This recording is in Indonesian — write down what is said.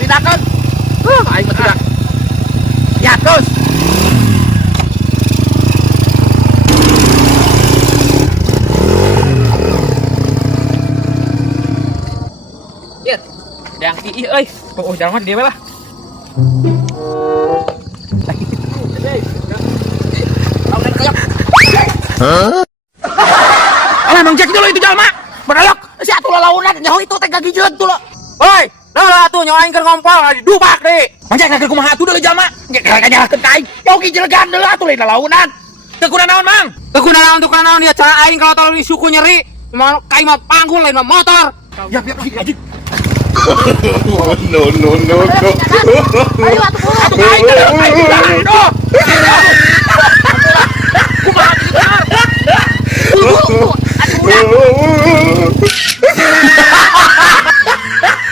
Tindakan. Aing mah tidak. Ya terus. Iya. Yang ki euy. Oh, jangan dia lah. Alah Mang Jack dulu itu jalma. Beralok si atuh lalaunan nyaho itu teh gagijeun tuh lo. Hoi, dah atuh nyaho aing keur ngompol dubak deui. Mang Jack keur kumaha atuh deui jalma? Nyalakeun ka aing. Yogi jelegan deui atuh lain lalaunan. Teu kuna naon Mang? Teu kuna naon dia cara aing kalau tolong di suku nyeri. Mau kai mah panggul lain mah motor. Ya anjing. No. Ayo atuh aing.